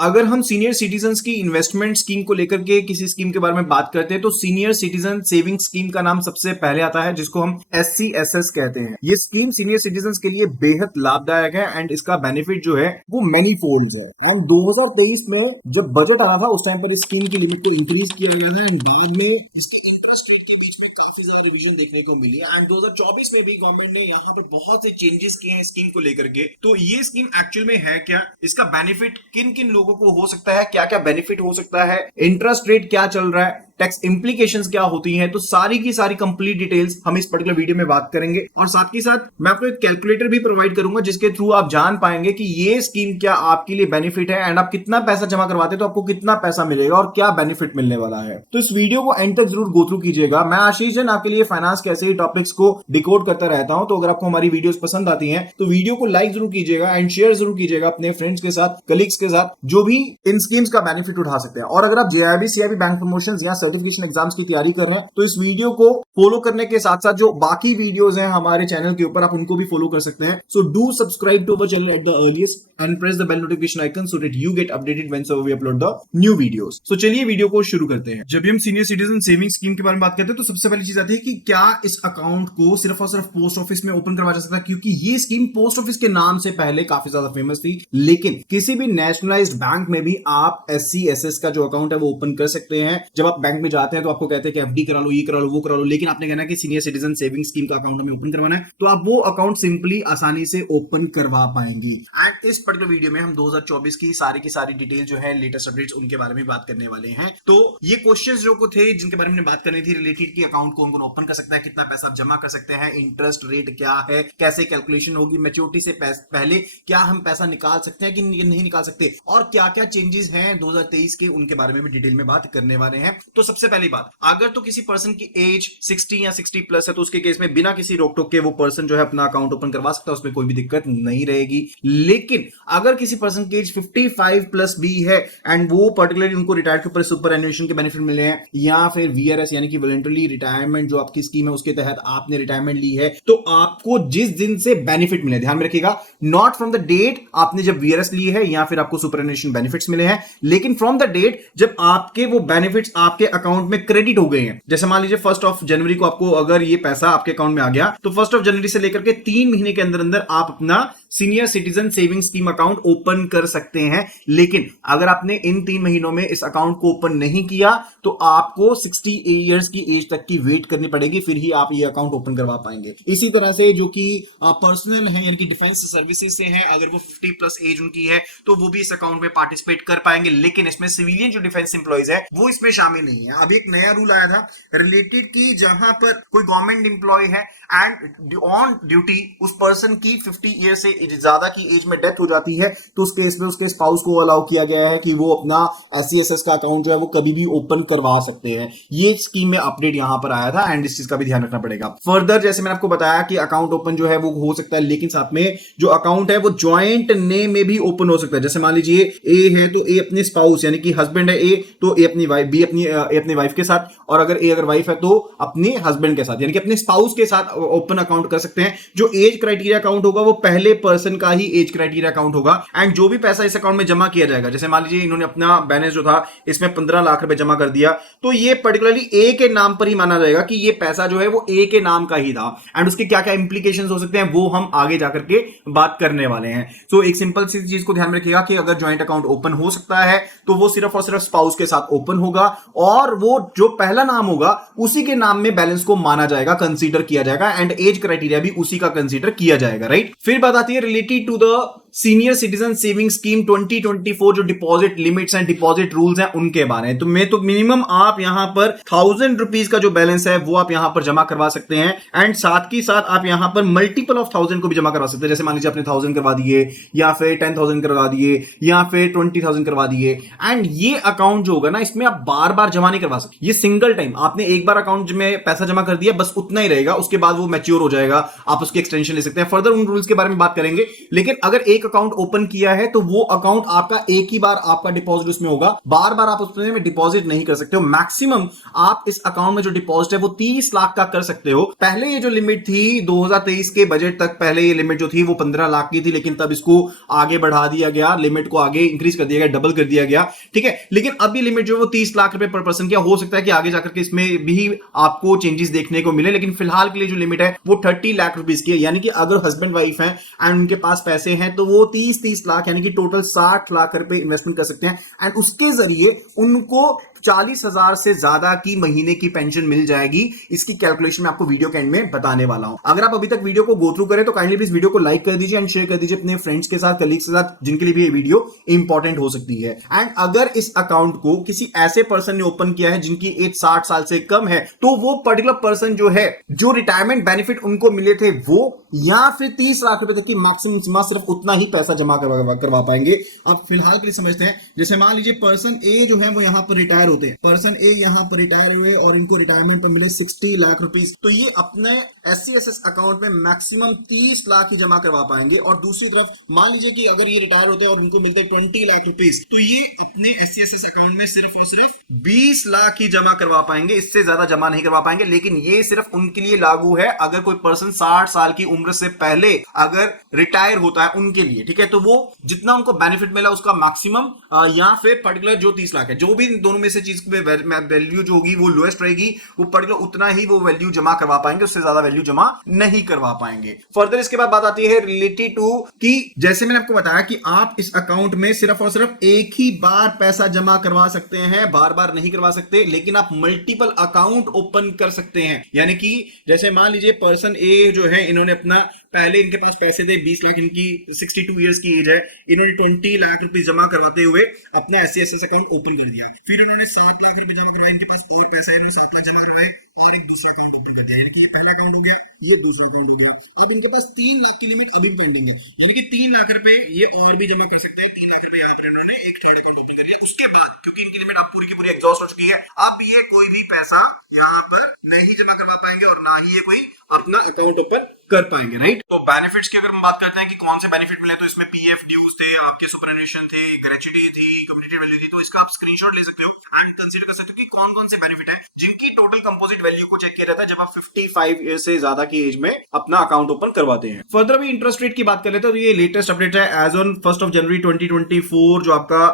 अगर हम senior citizens की इन्वेस्टमेंट स्कीम को लेकर के किसी स्कीम के बारे में बात करते हैं तो सीनियर सिटीजन सेविंग स्कीम का नाम सबसे पहले आता है, जिसको हम SCSS कहते हैं। ये स्कीम सीनियर सिटीजन्स के लिए बेहद लाभदायक है एंड इसका बेनिफिट जो है वो मेनी फोल्ड है। और 2023 में जब बजट आना था उस टाइम पर इस स्कीम की लिमिट को इंक्रीज किया गया था एंड बाद में इसके इंटरेस्ट रेट के बीच में काफी ज्यादा रिवीजन देखने को मिली एंड 2024 में भी गवर्नमेंट ने यहाँ पे बहुत से चेंजेस किए हैं स्कीम को लेकर के। तो ये स्कीम एक्चुअल में है क्या, इसका बेनिफिट किन किन लोगों को हो सकता है, क्या क्या बेनिफिट हो सकता है, इंटरेस्ट रेट क्या चल रहा है, टैक्स इंप्लीकेशंस क्या होती हैं, तो सारी की सारी कंप्लीट डिटेल्स हम इस पर्टिकुलर वीडियो में बात करेंगे। और साथ ही साथ मैं आपको एक कैलकुलेटर भी प्रोवाइड करूंगा जिसके थ्रू आप जान पाएंगे कि ये स्कीम क्या आपके लिए बेनिफिट है एंड आप कितना पैसा जमा करवाते हैं तो आपको कितना पैसा मिलेगा और क्या बेनिफिट मिलने वाला है। तो इस वीडियो को एंड तक जरूर गो थ्रू कीजिएगा। मैं आशीष जैन आपके लिए फाइनेंस के ऐसे ही टॉपिक्स को डिकोड करता रहता हूं। तो अगर आपको हमारी वीडियोस पसंद आती हैं तो वीडियो को लाइक जरूर कीजिएगा एंड शेयर जरूर कीजिएगा अपने फ्रेंड्स के साथ, कलीग्स के साथ, जो भी इन स्कीम्स का बेनिफिट उठा सकते हैं। और अगर आप JIB CIB बैंक प्रमोशंस या सर्टिफिकेशन एग्जाम्स की तैयारी कर रहे हैं तो इस वीडियो को फॉलो करने के साथ साथ जो बाकी वीडियोस हैं हमारे चैनल के ऊपर आप उनको भी फॉलो कर सकते हैं। So do subscribe to our channel at the earliest and press the bell notification icon so that you get updated whenever we upload the new videos. So चलिए वीडियो को शुरू करते हैं। जब भी हम सीनियर सिटीजन सेविंग स्कीम के बारे में बात करते हैं तो सबसे पहली चीज आती है कि क्या इस अकाउंट को सिर्फ और सिर्फ पोस्ट ऑफिस में ओपन करवाया जा सकता है, क्योंकि ये स्कीम पोस्ट ऑफिस के नाम से पहले काफी ज्यादा फेमस थी। लेकिन किसी भी नेशनलाइज्ड बैंक में भी आप SCSS का जो अकाउंट है वो ओपन कर सकते हैं। जब आप बैंक में जाते हैं तो आपको कहते हैं कि FD करा लो, ये करा लो, वो करा लो, लेकिन आपने कहना कि सीनियर सिटीजन सेविंग स्कीम का अकाउंट हमें ओपन करवाना है तो आप वो अकाउंट सिंपली आसानी से ओपन करवा पाएंगे। एंड इस पर्टिकुलर वीडियो में हम 2024 की सारी डिटेल जो है लेटेस्ट अपडेट्स उनके बारे में बात करने वाले हैं। तो ये क्वेश्चंस जो थे जिनके बारे में बात करनी थी रिलेटेड कि अकाउंट कौन कौन ओपन कर सकता है, कितना पैसा आप जमा कर सकते हैं, इंटरेस्ट रेट क्या है, कैसे कैलकुलेशन होगी, मैच्योरिटी से पहले क्या हम पैसा निकाल सकते हैं कि नहीं निकाल सकते, और क्या क्या चेंजेस हैं 2023 के, उनके बारे में भी डिटेल में बात करने वाले हैं। तो सबसे पहली बात, अगर तो किसी पर्सन की एज 60 या 60 प्लस है तो उसके केस में बिना किसी रोक टोक के वो पर्सन जो है अपना अकाउंट ओपन करवा सकता है, उसमें कोई भी दिक्कत नहीं रहेगी। लेकिन अगर किसी पर्सन की एज 55 प्लस भी है एंड वो पर्टिकुलरली उनको रिटायर्ड के ऊपर सुपर एन्युएशन के बेनिफिट मिले हैं या फिर VRS यानी कि वॉलंटरी रिटायरमेंट जो आपकी स्कीम है उसके तहत आपने रिटायरमेंट ली है, तो आपको जिस दिन से बेनिफिट मिले, ध्यान में रखिएगा, नॉट फ्रॉम द डेट आपने जब VRS ली है या फिर आपको सुपर एन्युएशन बेनिफिट्स मिले हैं, लेकिन फ्रॉम द डेट जब आपके वो बेनिफिट्स आपके अकाउंट में क्रेडिट हो गए हैं। जैसे मान लीजिए 1 जनवरी को आपको अगर ये पैसा आपके अकाउंट में आ गया तो 1 जनवरी से लेकर के 3 महीने के अंदर अंदर आप अपना senior citizen saving scheme account open कर सकते हैं। लेकिन अगर आपने इन 3 महीनों में इस अकाउंट को ओपन नहीं किया तो आपको 60 इयर्स की एज तक की वेट करनी पड़ेगी, फिर ही आप ये अकाउंट ओपन करवा पाएंगे। इसी तरह से जो कि पर्सनल है यानी कि डिफेंस सर्विसेज से हैं, अगर वो 50 प्लस एज उनकी है तो वो भी इस अकाउंट में पार्टिसिपेट कर पाएंगे। लेकिन इसमें सिविलियन जो डिफेंस इंप्लॉइज है वो इसमें शामिल नहीं है। अभी एक नया रूल आया था रिलेटेड की जहां पर कोई गवर्नमेंट इंप्लॉय है एंड ऑन ड्यूटी उस पर्सन की 50 ईयर से ज्यादा की एज में डेथ हो जाती है तो उस केस में उसके स्पाउस को अलाउ किया गया है कि वो अपना SCSS का अकाउंट जो है वो कभी भी ओपन करवा सकते हैं। ये स्कीम में अपडेट यहां पर आया था एंड इस चीज का भी ध्यान रखना पड़ेगा। फर्दर जैसे मैंने आपको बताया कि अकाउंट ओपन जो है वो हो सकता है, लेकिन साथ में जो अकाउंट है वो ज्वाइंट नेम में भी ओपन हो सकता है। जैसे मान लीजिए ए है तो ए अपने स्पाउस यानी कि हस्बैंड है ए तो ए अपनी वाइफ, बी अपनी वाइफ के साथ, और अगर वाइफ है तो अपने हस्बैंड के साथ यानी कि अपने स्पाउस के साथ ओपन अकाउंट कर सकते हैं। जो एज क्राइटेरिया अकाउंट होगा वो पहले पर्सन का ही एज क्राइटेरिया अकाउंट होगा एंड जो भी पैसा इस अकाउंट में जमा किया जाएगा, जैसे मान लीजिए इन्होंने अपना बैलेंस जो था इसमें 15 लाख रुपए जमा कर दिया तो ये पर्टिकुलरली ए के नाम पर ही माना जाएगा कि ये पैसा जो है वो ए के नाम का ही था एंड उसके क्या क्या इंप्लीकेशंस हो सकते हैं वो हम आगे जाकर के बात करने वाले हैं। सो एक सिंपल सी चीज को ध्यान में रखिएगा कि अगर ज्वाइंट अकाउंट ओपन हो सकता है तो वो सिर्फ और सिर्फ स्पाउस के साथ ओपन होगा और वो जो पहला नाम होगा उसी के नाम में बैलेंस को माना जाएगा, कंसीडर किया जाएगा एंड एज क्राइटेरिया भी उसी का कंसीडर किया जाएगा, राइट। फिर बात आती है related to the senior citizen saving scheme 2024 जो deposit limits and deposit rules हैं उनके बारे में। तो मिनिमम आप यहां पर 1000 रुपीज का जो बैलेंस है वो आप यहां पर जमा करवा सकते हैं एंड साथ ही साथ आप यहां पर मल्टीपल ऑफ 1000 को भी जमा करवा सकते हैं। जैसे मान लीजिए आपने 1000 करवा दिए या फिर 10,000 करवा दिए या फिर 20,000 करवा दिए एंड ये अकाउंट जो होगा ना इसमें आप बार बार जमा नहीं करवा सकते। ये सिंगल टाइम आपने एक बार अकाउंट में पैसा जमा कर दिया बस उतना ही रहेगा, उसके बाद वो मैच्योर हो जाएगा, आप उसकी एक्सटेंशन ले सकते हैं। फर्दर उन रूल्स के बारे में बात करेंगे, लेकिन अगर एक एक अकाउंट ओपन किया है तो वो अकाउंट आपका एक ही बार आपका डिपॉजिट उसमें होगा, बार बार आप उसमें डिपॉजिट नहीं कर सकते हो। मैक्सिमम आप इस अकाउंट में जो डिपॉजिट है वो 30 लाख का कर सकते हो। पहले ये जो लिमिट थी 2023 के बजट तक, पहले ये लिमिट जो थी वो 15 लाख की थी, लेकिन तब इसको आगे बढ़ा दिया गया, लिमिट को आगे इंक्रीज कर दिया गया, डबल कर दिया गया, ठीक है। लेकिन अब ये लिमिट जो है वो 30 लाख रुपए पर पर्सन, क्या हो सकता है कि आगे जाकर के इसमें भी आपको चेंजेस देखने को मिले, लेकिन फिलहाल के लिए जो लिमिट है वो 30 लाख रुपीस की है। यानी कि अगर हस्बैंड वाइफ है एंड उनके पास पैसे हैं तो वो 30 लाख यानी कि टोटल 60 लाख रुपए इन्वेस्टमेंट कर सकते हैं एंड उसके जरिए उनको 40,000 से ज्यादा की महीने की पेंशन मिल जाएगी। इसकी कैलकुलेशन मैं आपको वीडियो के एंड में बताने वाला हूं। अगर आप अभी तक वीडियो को गो थ्रू करें तो काइंडली प्लीज वीडियो को लाइक कर दीजिए एंड शेयर कर दीजिए अपने फ्रेंड्स के साथ, कलीग्स के साथ, जिनके लिए भी ये वीडियो इंपॉर्टेंट हो सकती है। एंड अगर इस अकाउंट को किसी ऐसे पर्सन ने ओपन किया है जिनकी एज 60 साल से कम है तो वो पर्टिकुलर पर्सन जो है, जो रिटायरमेंट बेनिफिट उनको मिले थे वो, या फिर 30 लाख रुपए तक की मैक्सिमम सीमा, सिर्फ उतना ही पैसा जमा करवा पाएंगे। आप फिलहाल के लिए समझते हैं, जैसे मान लीजिए पर्सन ए जो है वो यहां पर रिटायर होते हैं, पर्सन ए यहां पर रिटायर हुए और इनको रिटायरमेंट पर मिले 60 लाख रुपीस, तो ये अपने SCSS अकाउंट में मैक्सिमम 30 लाख ही जमा करवा पाएंगे। और दूसरी तरफ मान लीजिए कि अगर ये रिटायर होते हैं और उनको मिलते हैं 20 लाख रुपीस, तो ये अपने SCSS अकाउंट में सिर्फ और सिर्फ 20 लाख ही जमा करवा पाएंगे, इससे ज्यादा जमा नहीं करवा पाएंगे। लेकिन ये सिर्फ उनके लिए लागू है अगर कोई पर्सन 60 साल की उम्र से पहले अगर रिटायर होता है उनके लिए, ठीक है। तो वो जितना उनको बेनिफिट मिला उसका मैक्सिमम या फिर पर्टिकुलर जो 30 लाख है, जो भी दोनों में से चीज वैल्यू जो होगी वो लोएस्ट रहेगी, वो पर्टिकुलर उतना ही वो वैल्यू जमा करवा पाएंगे, उससे ज्यादा वैल्यू जमा नहीं करवा पाएंगे। फर्दर इसके बाद बात आती है रिलेटेड टू कि जैसे मैंने आपको बताया कि आप इस अकाउंट में सिर्फ और सिर्फ एक ही बार पैसा जमा करवा सकते हैं, बार बार नहीं करवा सकते, लेकिन आप मल्टीपल अकाउंट ओपन कर सकते हैं। यानी कि जैसे मान लीजिए पर्सन ए जो है, इन्होंने अपना पहले इनके पास पैसे थे 20 लाख, इनकी 62 इयर्स की एज है, इन्होंने 20 लाख रुपए जमा करवाते हुए अपना SCSS अकाउंट ओपन कर दिया। फिर उन्होंने 7 लाख रुपए जमा करवाए, इनके पास और पैसा है, इन्होंने 7 लाख जमा करवाए और एक दूसरा अकाउंट ओपन कर दिया। यानी कि ये पहला अकाउंट हो गया, ये दूसरा अकाउंट हो गया। अब इनके पास 3 लाख की लिमिट अभी पेंडिंग है, यानी कि 3 लाख रुपए ये और भी जमा कर सकते हैं। 3 लाख रुपए यहाँ पर इन्होंने एक थर्ड अकाउंट ओपन कर दिया। उसके बाद क्योंकि इनकी लिमिट अब पूरी की पूरी एग्जॉस्ट हो चुकी है, अब ये कोई भी पैसा यहाँ पर नहीं जमा करवा पाएंगे और ना ही ये कोई अपना अकाउंट ओपन कर पाएंगे, राइट। तो बेनिफिट्स की अगर हम बात करते हैं कि कौन से बेनिफिट मिले, तो इसमें PF ड्यूज थे, आपके सुपरएनुएशन थे, ग्रेच्युटी थी, कम्युनिटी वैल्यू थी, तो इसका आप स्क्रीनशॉट ले सकते हो एंड कंसीडर कर सकते हो कि कौन कौन से बेनिफिट है जिनकी टोटल कंपोजिट वैल्यू को चेक किया जाता है जब आप 55 ईयर से ज्यादा की एज में अपना अकाउंट ओपन करवाते हैं। फर्दर अभी इंटरेस्ट रेट की बात कर लेते हैं, तो ये लेटेस्ट अपडेट है एज ऑन 1 जनवरी 2024। जो आपका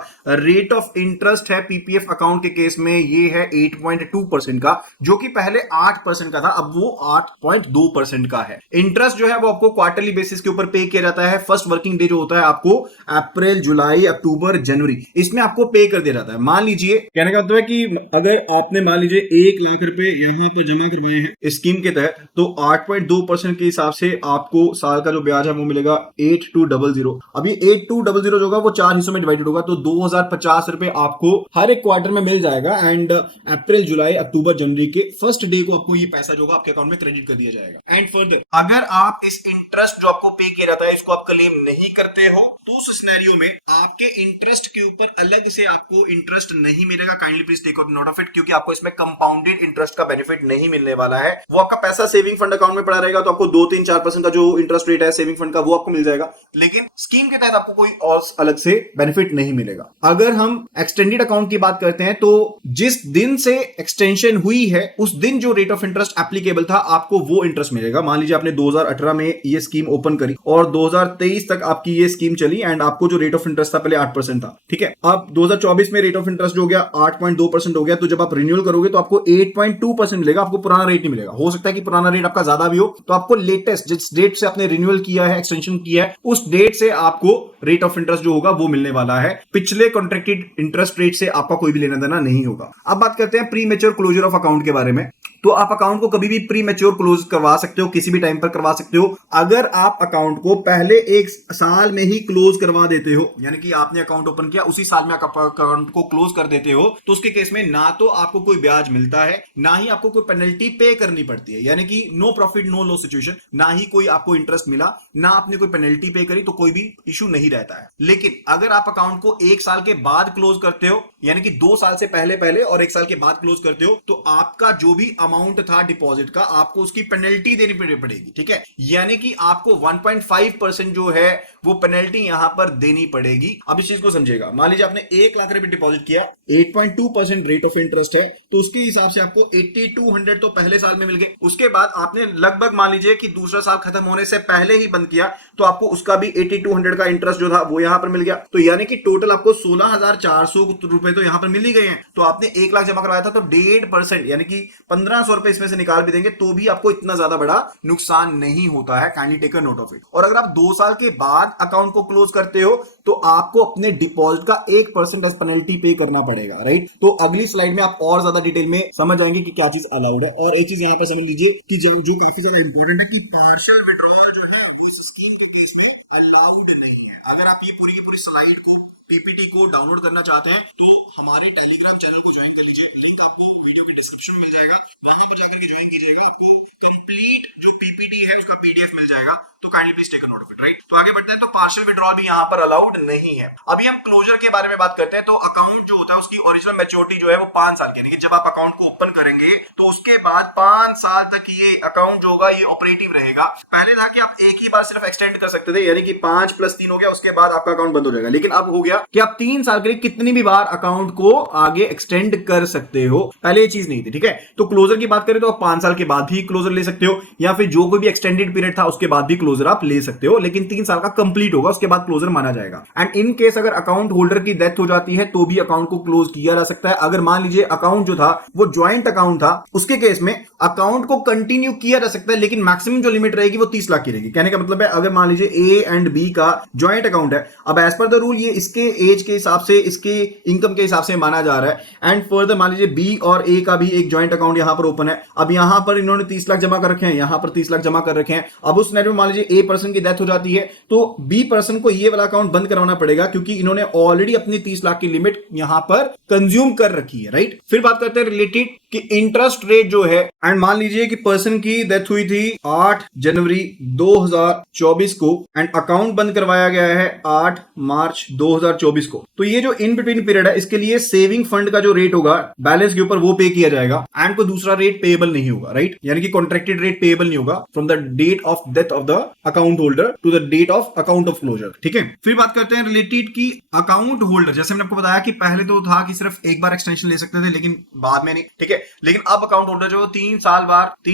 रेट ऑफ इंटरेस्ट है PPF अकाउंट के केस में ये है 8.2% का, जो कि पहले 8% का था, अब वो 8.2% का है। इंटरेस्ट जो है वो आपको क्वार्टरली बेसिस के ऊपर पे किया जाता है। फर्स्ट वर्किंग डे जो होता है आपको अप्रैल, जुलाई, अक्टूबर, जनवरी, इसमें आपको पे कर दिया जाता है। मान लीजिए, कहने का मतलब है कि अगर आपने मान लीजिए 1 लाख रुपए यहां पर जमा करवाए हैं स्कीम के तहत, तो 8.2% के हिसाब से आपको साल का जो ब्याज है वो मिलेगा 8200। अभी 8200 जो होगा वो 4 हिस्सों में डिवाइडेड होगा, तो 2050 रुपए आपको हर एक क्वार्टर में मिल जाएगा एंड अप्रैल, जुलाई, अक्टूबर, जनवरी के फर्स्ट डे को आपको ये पैसा जो होगा आपके अकाउंट में क्रेडिट कर दिया जाएगा। एंड फर्दर अगर आप इस इंटरेस्ट जो आपको पे किया जाता है इसको आप क्लेम नहीं करते हो, तो उस सिनेरियो में आपके इंटरेस्ट के ऊपर अलग से आपको इंटरेस्ट नहीं मिलेगा। Kindly please take note of it, क्योंकि आपको इसमें कंपाउंडेड इंटरेस्ट का बेनिफिट नहीं मिलने वाला है। वो आपका पैसा सेविंग फंड अकाउंट में पड़ा रहेगा, तो आपको 2-3-4% का जो इंटरेस्ट रेट है सेविंग फंड का वो आपको मिल जाएगा, लेकिन स्कीम के तहत आपको कोई और अलग से बेनिफिट नहीं मिलेगा। अगर हम एक्सटेंडेड अकाउंट की बात करते हैं, तो जिस दिन से एक्सटेंशन हुई है उस दिन जो रेट ऑफ इंटरेस्ट एप्लीकेबल था आपको वो इंटरेस्ट मिलेगा। मान लीजिए आपने 2018 में ये स्कीम ओपन करी और 2023 तक आपकी ये स्कीम चली एंड आपको जो रेट ऑफ इंटरेस्ट था पहले 8% था, ठीक है। अब 2024 में रेट ऑफ इंटरेस्ट हो गया 8.2% हो गया, तो जब आप रिन्यूअल करोगे तो आपको 8.2% मिलेगा, आपको पुराना रेट नहीं मिलेगा। हो सकता है कि पुराना रेट आपका ज्यादा भी हो, तो आपको लेटेस्ट जिस डेट से आपने रिन्यूअल किया है, एक्सटेंशन किया है, उस डेट से आपको रेट ऑफ इंटरेस्ट जो होगा वो मिलने वाला है। पिछले कॉन्ट्रैक्टेड इंटरेस्ट रेट से आपका कोई भी लेना देना नहीं होगा। अब बात करते हैं premature closure of account के बारे में। तो आप अकाउंट को कभी भी प्री मैच्योर क्लोज करवा सकते हो, किसी भी टाइम पर करवा सकते हो। अगर आप अकाउंट को पहले 1 साल में ही क्लोज करवा देते हो, यानी कि आपने अकाउंट ओपन किया उसी साल में अकाउंट को क्लोज कर देते हो, तो उसके केस में ना तो आपको कोई ब्याज मिलता है, ना ही आपको कोई पेनल्टी पे करनी पड़ती है, यानी कि no profit no loss situation, ना ही कोई आपको इंटरेस्ट मिला, ना आपने कोई पेनल्टी पे करी, तो कोई भी इशू नहीं रहता है। लेकिन अगर आप अकाउंट को 1 साल के बाद क्लोज करते हो, यानी कि 2 साल से पहले और 1 साल के बाद क्लोज करते हो, तो आपका जो भी अमाउंट अमाउंट था डिपॉजिट का, आपको उसकी पेनल्टी देनी पड़ेगी, ठीक है। यानी कि आपको 1.5% जो है वो पेनल्टी यहां पर देनी पड़ेगी। अब इस चीज को समझिएगा, मान लीजिए आपने 1 लाख रुपए डिपॉजिट किया, 8.2% रेट ऑफ इंटरेस्ट है, तो उसके हिसाब से आपको 8200 तो पहले साल में मिल गए। उसके बाद आपने लगभग मान लीजिए कि दूसरा साल खत्म होने से पहले ही बंद किया, तो आपको उसका भी 8200 का इंटरेस्ट जो था वो यहां पर मिल गया। तो यानी कि टोटल आपको 16,400 रुपए तो यहां पर मिल ही गए हैं। तो आपने 1 लाख जमा करवाया था, तो 1.5% यानी कि 1500 रुपए इसमें से निकाल भी देंगे तो भी आपको इतना ज्यादा बड़ा नुकसान नहीं होता है। Kindly take a note of it. और अगर आप 2 साल के बाद अकाउंट को क्लोज करते हो तो आपको अपने डिपॉजिट का 1% एज पेनल्टी पे करना पड़ेगा, राइट। तो अगली स्लाइड में आप और ज्यादा डिटेल में समझ जाएंगे कि क्या चीज अलाउड है। और एक चीज यहां पर समझ लीजिए कि जो काफी ज्यादा इंपॉर्टेंट है कि पार्शियल विड्रॉल जो है उस स्कीम के केस में अलाउड नहीं है। अगर आप ये पूरी की पूरी स्लाइड को पीपीटी को डाउनलोड करना चाहते हैं तो हमारे टेलीग्राम चैनल को ज्वाइन कर लीजिए, लिंक आपको वीडियो के डिस्क्रिप्शन में मिल जाएगा, वहां पर जाकर के ज्वाइन कीजिएगा। आपको कंप्लीट जो पीपीटी है उसका पीडीएफ मिल जाएगा। तो kindly please take a note of it, right. तो आगे बढ़ते हैं। तो पार्शियल विड्रॉल भी यहाँ पर अलाउड नहीं है। अभी हम क्लोजर के बारे में बात करते हैं। तो अकाउंट जो होता है उसकी ओरिजिनल मैच्योरिटी जो है वो 5 साल की, लेकिन जब आप अकाउंट को ओपन करेंगे तो उसके बाद 5 साल तक ये अकाउंट जो होगा ये ऑपरेटिव रहेगा। पहले था कि आप एक ही बार सिर्फ एक्सटेंड कर सकते थे, यानी कि 5 + 3 हो गया, उसके बाद आपका अकाउंट बंद हो जाएगा। लेकिन अब हो गया कि आप 3 साल के लिए कितनी भी बार अकाउंट को आगे एक्सटेंड कर सकते हो। पहले ये चीज नहीं थी, ठीक है। तो क्लोजर की बात करें तो आप 5 साल के बाद भी क्लोजर ले सकते हो, या फिर जो कोई भी एक्सटेंडेड पीरियड था उसके बाद भी क्लोजर आप ले सकते हो, लेकिन 3 साल का कंप्लीट होगा उसके बाद क्लोजर माना जाएगा। एंड इन केस अगर अकाउंट होल्डर की डेथ हो जाती है तो भी अकाउंट को क्लोज किया जा सकता है। अगर मान लीजिए अकाउंट जो था वो ज्वाइंट अकाउंट था, उसके केस में अकाउंट को कंटिन्यू किया जा सकता है, लेकिन मैक्सिमम जो लिमिट रहेगी वो 30 लाख की रहेगी। कहने का मतलब है अगर मान लीजिए ए एंड बी का ज्वाइंट अकाउंट है, अब एज पर द रूल ये इसके एज के हिसाब से, इसके इनकम के हिसाब से माना जा रहा है। एंड फर्दर मान लीजिए बी और ए का भी एक ज्वाइंट अकाउंट यहां पर ओपन है। अब यहां पर इन्होंने 30 लाख जमा कर रखे हैं, यहां पर 30 लाख जमा कर रखे हैं। अब उस सिनेरियो में मान लीजिए ए पर्सन की डेथ हो जाती है तो बी पर्सन को ये वाला अकाउंट बंद करवाना पड़ेगा, क्योंकि इन्होंने ऑलरेडी अपनी 30 लाख की लिमिट यहां पर कंज्यूम कर रखी है, राइट। फिर बात करते हैं रिलेटेड कि इंटरेस्ट रेट जो है। एंड मान लीजिए कि पर्सन की डेथ हुई थी 8 जनवरी 2024 को एंड अकाउंट बंद करवाया गया है 8 मार्च 2024 को। तो ये जो इन बिटवीन पीरियड है इसके लिए सेविंग फंड का जो रेट होगा बैलेंस के ऊपर वो पे किया जाएगा, एंड कोई दूसरा रेट पेएबल नहीं होगा, राइट। यानी कि कॉन्ट्रैक्टेड रेट पेएबल नहीं होगा from the date of death of the account holder to the date of account of closure, ठीक है। फिर बात करते हैं रिलेटेड की अकाउंट होल्डर, जैसे मैंने आपको बताया कि पहले तो था कि सिर्फ एक बार एक्सटेंशन ले सकते थे, लेकिन बाद में नहीं, ठीक है। लेकिन अब अकाउंट होल्डर जो 3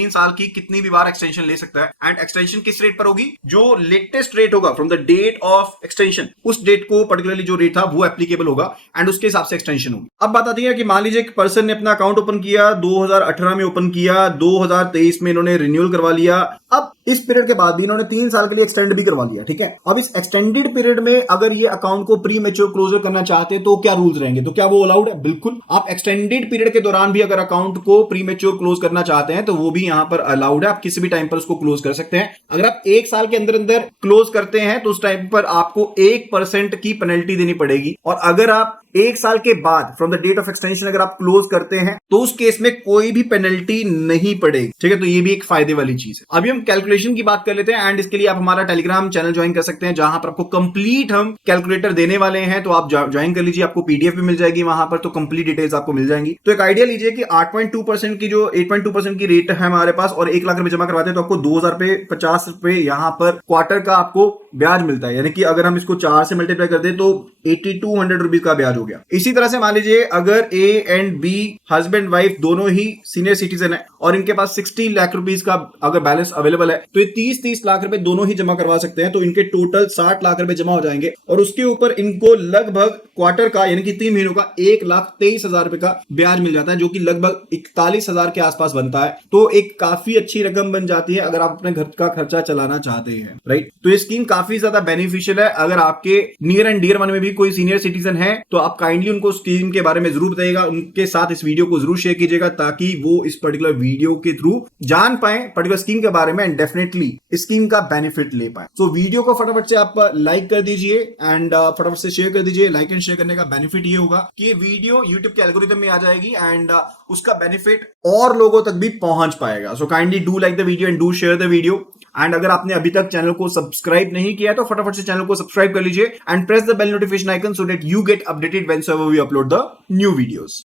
साल की कितनी भी बार एक्सटेंशन ले सकता है। एंड एक्सटेंशन किस रेट पर होगी? जो लेटेस्ट रेट होगा from the date of extension, उस डेट को पर्टिकुलरली जो रेट था वो एप्लीकेबल होगा एंड उसके हिसाब से एक्सटेंशन होगी। अब बात आती है कि मान लीजिए एक पर्सन ने अपना अकाउंट ओपन किया, 2018 में ओपन किया, 2023 में इन्होंने रिन्यूअल करवा लिया। अब इस पीरियड के बाद भी इन्होंने 3 साल के लिए एक्सटेंड भी करवा लिया, ठीक है। अब इस एक्सटेंडेड पीरियड में अगर ये अकाउंट को प्री मैच्योर क्लोजर करना चाहते हैं तो क्या रूल्स रहेंगे? तो क्या वो अलाउड है? बिल्कुल। आप एक्सटेंडेड पीरियड के दौरान भी अगर अकाउंट को प्री मैच्योर क्लोज करना चाहते हैं तो वो भी यहां पर अलाउड है। आप किसी भी टाइम पर उसको क्लोज कर सकते हैं। अगर आप 1 साल के अंदर अंदर क्लोज करते हैं तो उस टाइम पर आपको 1% की पेनल्टी देनी पड़ेगी, और अगर आप 1 साल के बाद from the date of extension अगर आप क्लोज करते हैं तो उस केस में कोई भी पेनल्टी नहीं पड़ेगी, ठीक है। तो ये भी एक फायदे वाली चीज है। अभी हम कैलकुलेशन की बात कर लेते हैं, एंड इसके लिए आप हमारा टेलीग्राम चैनल ज्वाइन कर सकते हैं, जहां पर आपको कंप्लीट हम कैलकुलेटर देने वाले हैं। तो आप ज्वाइन कर लीजिए, आपको पीडीएफ भी मिल जाएगी वहां पर, तो कंप्लीट डिटेल्स आपको मिल जाएंगी। तो एक आइडिया लीजिए कि 8.2% की जो 8.2% की रेट है हमारे पास, और 1 लाख रुपए जमा करवाते हैं तो आपको 2050 रुपए यहां पर क्वार्टर का आपको ब्याज मिलता है। यानी कि अगर हम इसको 4 से मल्टीप्लाई कर दें तो 8200 रुपीज का ब्याज हो गया। इसी तरह से मान लीजिए अगर A and be husband wife दोनों ही सीनियर सिटीजन है और इनके पास 60 लाख रुपीज का अगर बैलेंस अवेलेबल है तो ये 30 लाख रुपए दोनों ही जमा करवा सकते हैं। तो इनके टोटल 60 लाख रुपए जमा हो जाएंगे, और उसके ऊपर इनको लगभग क्वार्टर का यानी कि 3 महीनों का 1,23,000 रुपए का ब्याज मिल जाता है, जो कि लगभग 41,000 के आसपास बनता है। तो एक काफी अच्छी रकम बन जाती है अगर आप अपने घर का खर्चा चलाना चाहते हैं, राइट। तो ये स्कीम काफी ज्यादा बेनिफिशियल है। अगर आपके नियर एंड डियर वन में भी कोई सीनियर सिटीजन है तो आप काइंडली उनको स्कीम के बारे में जरूर बताइएगा, उनके साथ इस वीडियो को जरूर शेयर कीजिएगा, ताकि वो इस पर्टिकुलर वीडियो के थ्रू जान पाए पर्टिकुलर स्कीम के बारे में एंड डेफिनेटली स्कीम का बेनिफिट ले पाए। सो वीडियो को फटाफट से आप लाइक कर दीजिए एंड फटाफट से शेयर कर दीजिए। लाइक एंड शेयर करने का बेनिफिट ये होगा कि ये वीडियो यूट्यूब के एल्गोरिथम में आ जाएगी एंड उसका बेनिफिट और लोगों तक भी पहुंच पाएगा। So kindly do like the video and do share the video. And अगर आपने अभी तक चैनल को सब्सक्राइब नहीं किया तो फटाफट से चैनल को सब्सक्राइब कर लीजिए and press the bell notification icon so that you get updated whenever we upload the new videos.